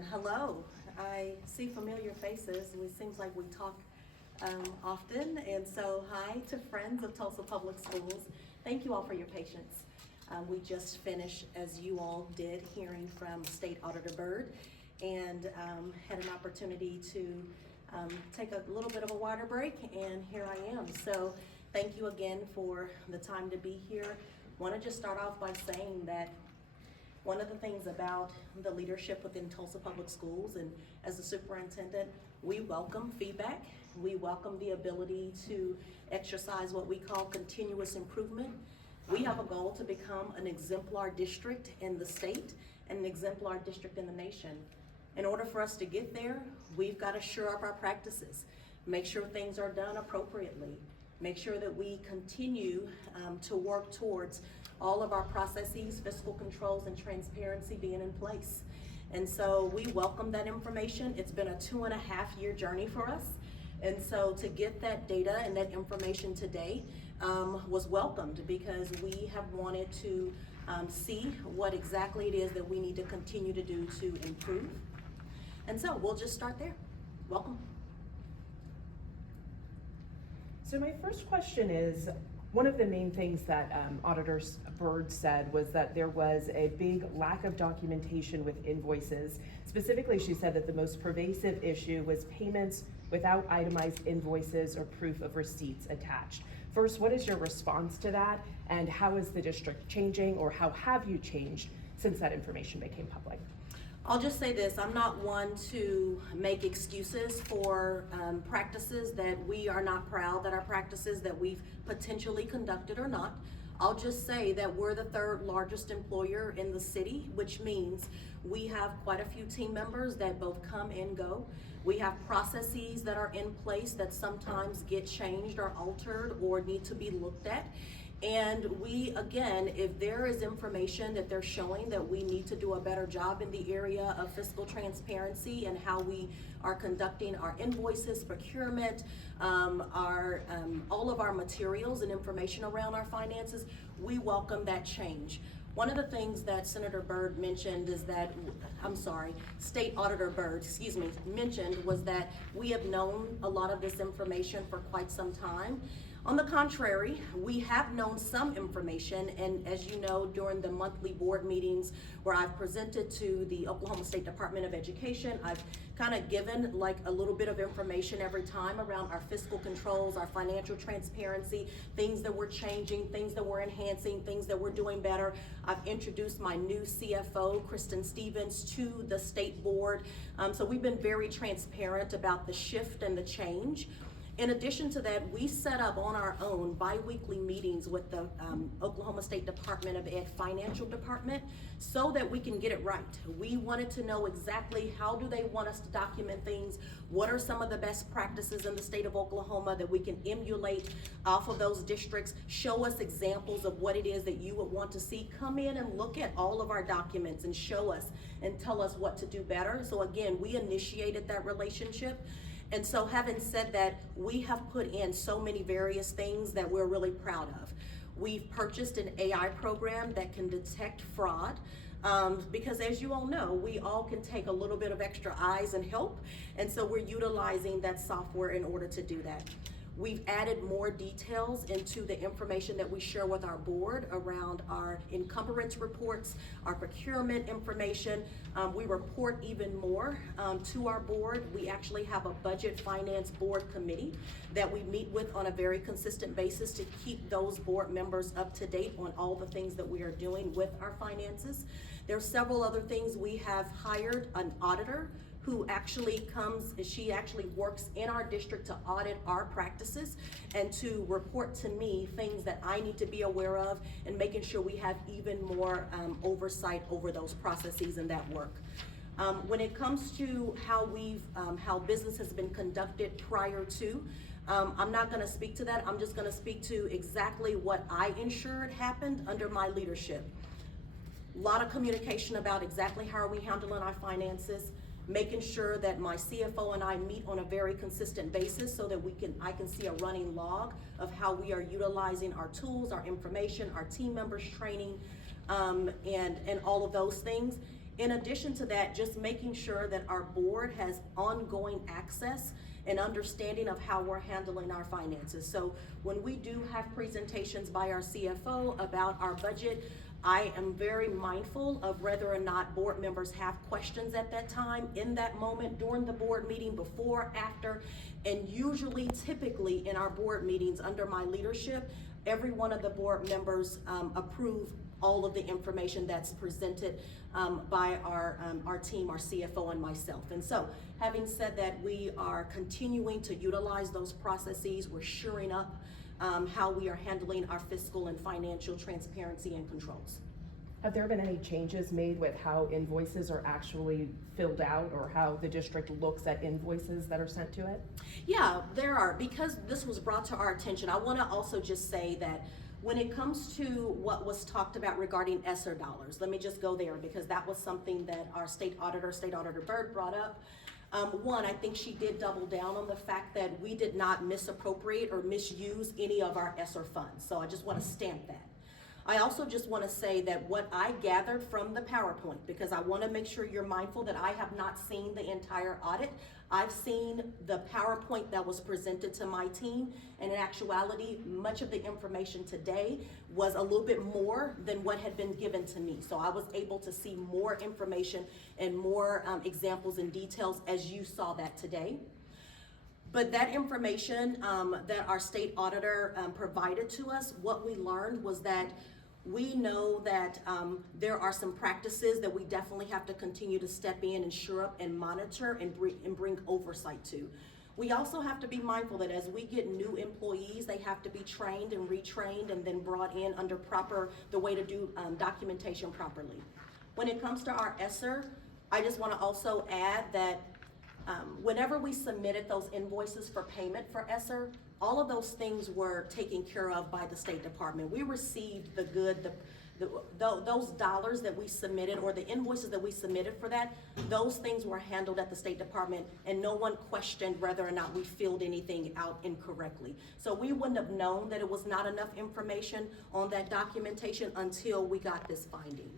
everyone. Hello. I see familiar faces. It seems like we talk often. And so hi to friends of Tulsa Public Schools. Thank you all for your patience. We just finished, as you all did, hearing from State Auditor Byrd and had an opportunity to take a little bit of a water break, and here I am. So thank you again for the time to be here. Want to just start off by saying that one of the things about the leadership within Tulsa Public Schools, and as a superintendent, we welcome feedback. We welcome the ability to exercise what we call continuous improvement. We have a goal to become an exemplar district in the state and an exemplar district in the nation. In order for us to get there, we've got to shore up our practices, make sure things are done appropriately, make sure that we continue to work towards all of our processes, fiscal controls, and transparency being in place. And so we welcome that information. It's been a 2.5-year journey for us. And so to get that data and that information today was welcomed, because we have wanted to see what exactly it is that we need to continue to do to improve. And so we'll just start there. Welcome. So my first question is, one of the main things that Auditor Byrd said was that there was a big lack of documentation with invoices. Specifically, she said that the most pervasive issue was payments without itemized invoices or proof of receipts attached. First, what is your response to that, and how is the district changing, or how have you changed since that information became public? I'll just say this, I'm not one to make excuses for practices that we are not proud that our practices that we've potentially conducted or not. I'll just say that we're the 3rd largest employer in the city, which means we have quite a few team members that both come and go. We have processes that are in place that sometimes get changed or altered or need to be looked at. And we, again, if there is information that they're showing that we need to do a better job in the area of fiscal transparency and how we are conducting our invoices, procurement, all of our materials and information around our finances, we welcome that change. One of the things that Senator Byrd mentioned is that, State Auditor Byrd, mentioned was that we have known a lot of this information for quite some time. On the contrary, we have known some information, and as you know, during the monthly board meetings where I've presented to the Oklahoma State Department of Education, I've kind of given like a little bit of information every time around our fiscal controls, our financial transparency, things that we're changing, things that we're enhancing, things that we're doing better. I've introduced my new CFO, Kristen Stevens, to the state board. So we've been very transparent about the shift and the change. In addition to that, we set up on our own bi-weekly meetings with the Oklahoma State Department of Ed Financial Department so that we can get it right. We wanted to know exactly how do they want us to document things, what are some of the best practices in the state of Oklahoma that we can emulate off of those districts, show us examples of what it is that you would want to see. Come in and look at all of our documents and show us and tell us what to do better. So again, we initiated that relationship. And so having said that, we have put in so many various things that we're really proud of. We've purchased an AI program that can detect fraud, because as you all know, we all can take a little bit of extra eyes and help. And so we're utilizing that software in order to do that. We've added more details into the information that we share with our board around our encumbrance reports, our procurement information. We report even more to our board. We actually have a budget finance board committee that we meet with on a very consistent basis to keep those board members up to date on all the things that we are doing with our finances. There's several other things. We have hired an auditor who actually she actually works in our district to audit our practices and to report to me things that I need to be aware of, and making sure we have even more oversight over those processes and that work. When it comes to how business has been conducted prior to, I'm not gonna speak to that. I'm just gonna speak to exactly what I ensured happened under my leadership. A lot of communication about exactly how are we handling our finances, making sure that my CFO and I meet on a very consistent basis so that I can see a running log of how we are utilizing our tools, our information, our team members training, and all of those things. In addition to that, just making sure that our board has ongoing access and understanding of how we're handling our finances. So when we do have presentations by our CFO about our budget, I am very mindful of whether or not board members have questions at that time, in that moment, during the board meeting, before, after, and usually, typically, in our board meetings under my leadership, every one of the board members approve all of the information that's presented by our team, our CFO and myself. And so, having said that, we are continuing to utilize those processes. We're shoring up how we are handling our fiscal and financial transparency and controls. Have there been any changes made with how invoices are actually filled out, or how the district looks at invoices that are sent to it? Yeah, there are. Because this was brought to our attention, I want to also just say that when it comes to what was talked about regarding ESSER dollars, let me just go there because that was something that our State Auditor Byrd, brought up. One, I think she did double down on the fact that we did not misappropriate or misuse any of our ESSER funds. So I just want to stamp that. I also just want to say that what I gathered from the PowerPoint, because I want to make sure you're mindful that I have not seen the entire audit. I've seen the PowerPoint that was presented to my team, and in actuality, much of the information today was a little bit more than what had been given to me. So I was able to see more information and more examples and details as you saw that today. But that information that our state auditor provided to us, what we learned was that we know that there are some practices that we definitely have to continue to step in and shore up and monitor and bring oversight to. We also have to be mindful that as we get new employees, they have to be trained and retrained and then brought in under the way to do documentation properly. When it comes to our ESSER, I just want to also add that whenever we submitted those invoices for payment for ESSER, all of those things were taken care of by the State Department. We received those dollars that we submitted, or the invoices that we submitted for that, those things were handled at the State Department, and no one questioned whether or not we filled anything out incorrectly. So we wouldn't have known that it was not enough information on that documentation until we got this finding.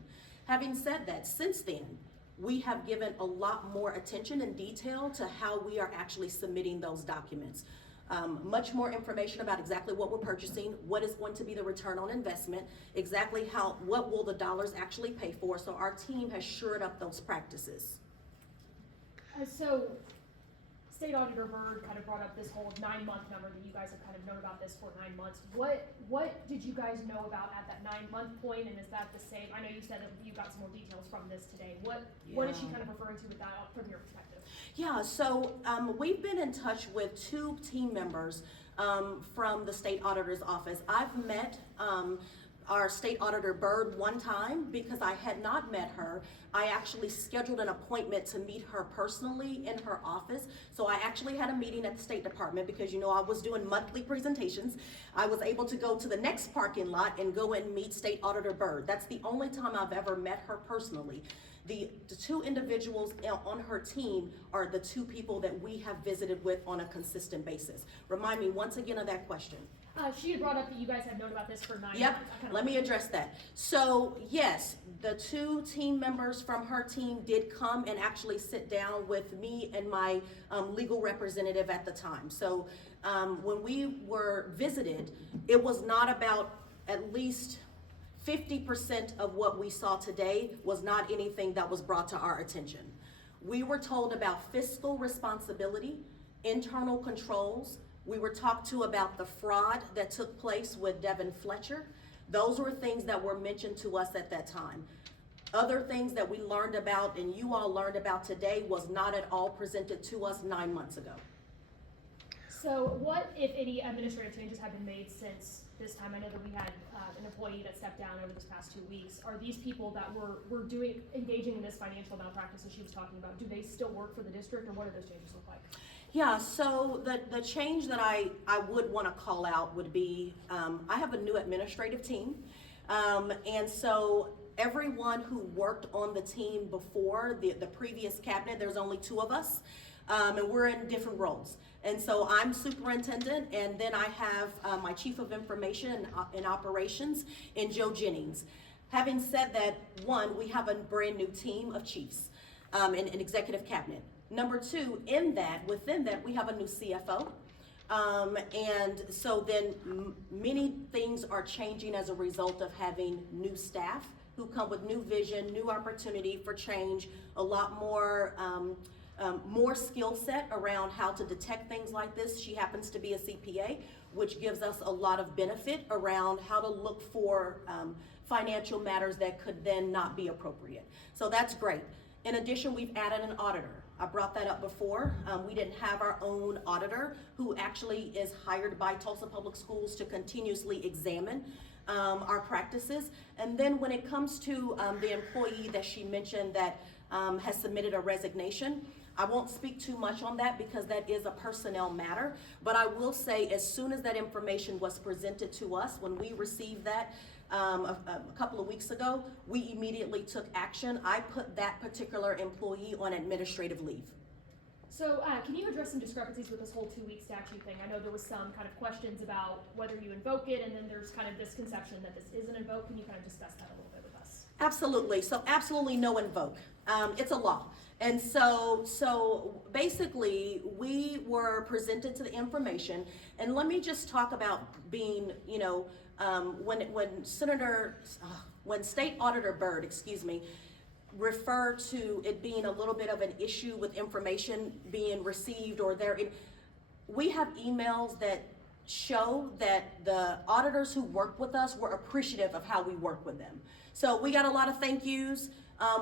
Having said that, since then, we have given a lot more attention and detail to how we are actually submitting those documents. Much more information about exactly what we're purchasing, what is going to be the return on investment, exactly what will the dollars actually pay for. So our team has shored up those practices. So State Auditor Byrd kind of brought up this whole 9-month number that you guys have kind of known about this for 9 months. What did you guys know about at that 9-month point, and is that the same? I know you said that you got some more details from this today. What is she kind of referring to with that from your perspective? Yeah, so we've been in touch with 2 team members from the State Auditor's Office. I've met our State Auditor Byrd one time because I had not met her. I actually scheduled an appointment to meet her personally in her office. So I actually had a meeting at the State Department because, you know, I was doing monthly presentations. I was able to go to the next parking lot and go and meet State Auditor Byrd. That's the only time I've ever met her personally. The 2 individuals on her team are the 2 people that we have visited with on a consistent basis. Remind me once again of that question. She had brought up that you guys had known about this for 9 Yep, months. let me address that. So yes, the 2 team members from her team did come and actually sit down with me and my legal representative at the time. So when we were visited, it was not about at least 50% of what we saw today was not anything that was brought to our attention. We were told about fiscal responsibility, internal controls. We were talked to about the fraud that took place with Devin Fletcher. Those were things that were mentioned to us at that time. Other things that we learned about and you all learned about today was not at all presented to us 9 months ago. So what, if any, administrative changes have been made since this time? I know that we had an employee that stepped down over this past 2 weeks. Are these people that were engaging in this financial malpractice that she was talking about, do they still work for the district, or what do those changes look like? Yeah, so the change that I would want to call out would be, I have a new administrative team. And so everyone who worked on the team before the previous cabinet, there's only 2 of us, and we're in different roles. And so I'm superintendent, and then I have my chief of information and operations, and Joe Jennings. Having said that, one, we have a brand new team of chiefs in executive cabinet. Number two, within that, we have a new CFO. And so then many things are changing as a result of having new staff who come with new vision, new opportunity for change, a lot more more skill set around how to detect things like this. She happens to be a CPA, which gives us a lot of benefit around how to look for financial matters that could then not be appropriate. So that's great. In addition, we've added an auditor. I brought that up before. We didn't have our own auditor who actually is hired by Tulsa Public Schools to continuously examine our practices. And then when it comes to the employee that she mentioned that has submitted a resignation, I won't speak too much on that because that is a personnel matter, but I will say as soon as that information was presented to us, when we received that a couple of weeks ago, we immediately took action. I put that particular employee on administrative leave. So can you address some discrepancies with this whole 2-week statute thing? I know there was some kind of questions about whether you invoke it, and then there's kind of this conception that this isn't invoked. Can you kind of discuss that a little bit with us? Absolutely. So absolutely no invoke. It's a law. And so basically we were presented to the information, and let me just talk about being, you know, when State Auditor Byrd, referred to it being a little bit of an issue with information being received or we have emails that show that the auditors who work with us were appreciative of how we work with them. So we got a lot of thank yous.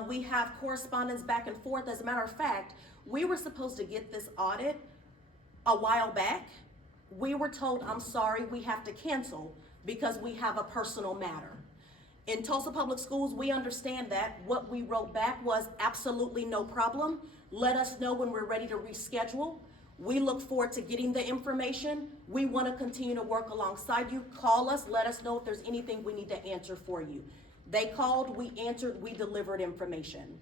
We have correspondence back and forth. As a matter of fact, we were supposed to get this audit a while back. We were told, I'm sorry, we have to cancel because we have a personal matter. In Tulsa Public Schools, we understand that. What we wrote back was absolutely no problem. Let us know when we're ready to reschedule. We look forward to getting the information. We want to continue to work alongside you. Call us, let us know if there's anything we need to answer for you. They called, we answered, we delivered information.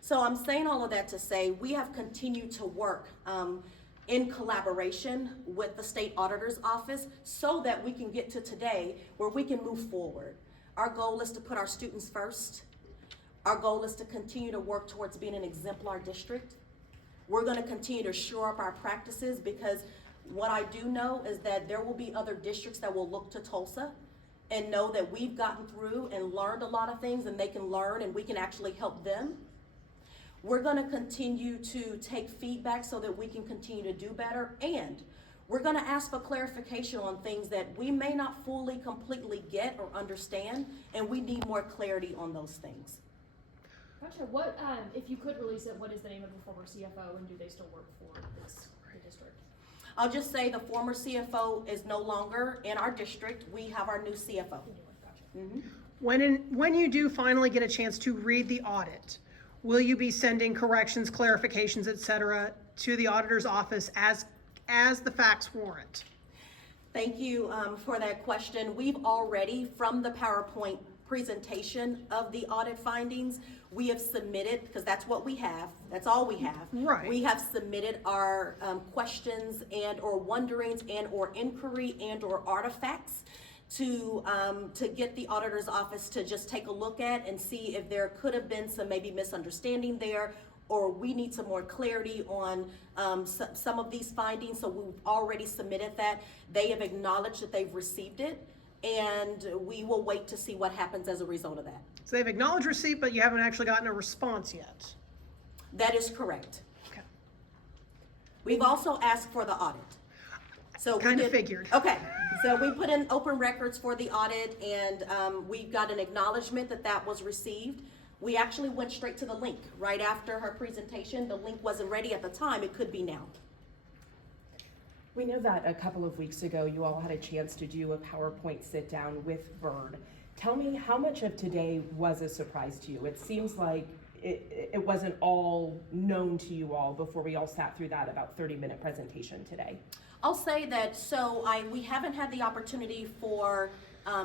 So I'm saying all of that to say we have continued to work in collaboration with the State Auditor's Office so that we can get to today where we can move forward. Our goal is to put our students first. Our goal is to continue to work towards being an exemplar district. We're going to continue to shore up our practices because what I do know is that there will be other districts that will look to Tulsa and know that we've gotten through and learned a lot of things and they can learn and we can actually help them. We're going to continue to take feedback so that we can continue to do better, and we're going to ask for clarification on things that we may not fully, completely get or understand, and we need more clarity on those things. Gotcha. What, if you could release it, what is the name of the former CFO, and do they still work for the district? I'll just say the former CFO is no longer in our district. We have our new CFO. Gotcha. Mm-hmm. When you do finally get a chance to read the audit, will you be sending corrections, clarifications, et cetera, to the auditor's office as the facts warrant? Thank you for that question. We've already, from the PowerPoint presentation of the audit findings, we have submitted, because that's what we have, that's all we have. Right. We have submitted our questions and or wonderings and or inquiry and or artifacts to get the auditor's office to just take a look at and see if there could have been some maybe misunderstanding there, or we need some more clarity on some of these findings. So we've already submitted that. They have acknowledged that they've received it, and we will wait to see what happens as a result of that. So they've acknowledged receipt, but you haven't actually gotten a response yet. That is correct. Okay. We've also asked for the audit. So Kind of figured. Okay, so we put in open records for the audit, and we got an acknowledgement that that was received. We actually went straight to the link right after her presentation. The link wasn't ready at the time. It could be now. We know that a couple of weeks ago, you all had a chance to do a PowerPoint sit down with Byrd. Tell me, how much of today was a surprise to you? It seems like it wasn't all known to you all before we all sat through that about 30-minute presentation today. I'll say that, we haven't had the opportunity for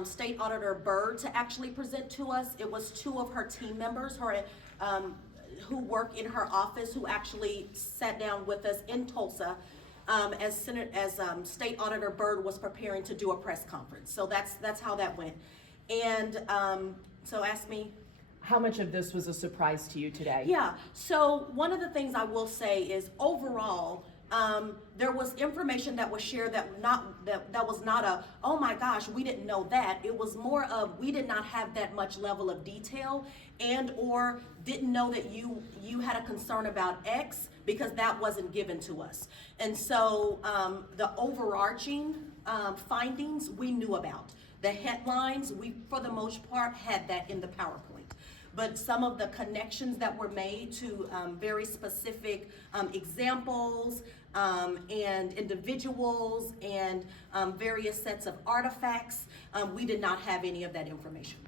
State Auditor Byrd to actually present to us. It was two of her team members, who work in her office, who actually sat down with us in Tulsa as State Auditor Byrd was preparing to do a press conference. So that's how that went. And So ask me. How much of this was a surprise to you today? Yeah, so one of the things I will say is overall, there was information that was shared that was not a, oh my gosh, we didn't know that. It was more of, we did not have that much level of detail, and or didn't know that you had a concern about X because that wasn't given to us. And so the overarching findings we knew about. The headlines, we for the most part had that in the PowerPoint. But some of the connections that were made to very specific examples and individuals and various sets of artifacts, we did not have any of that information.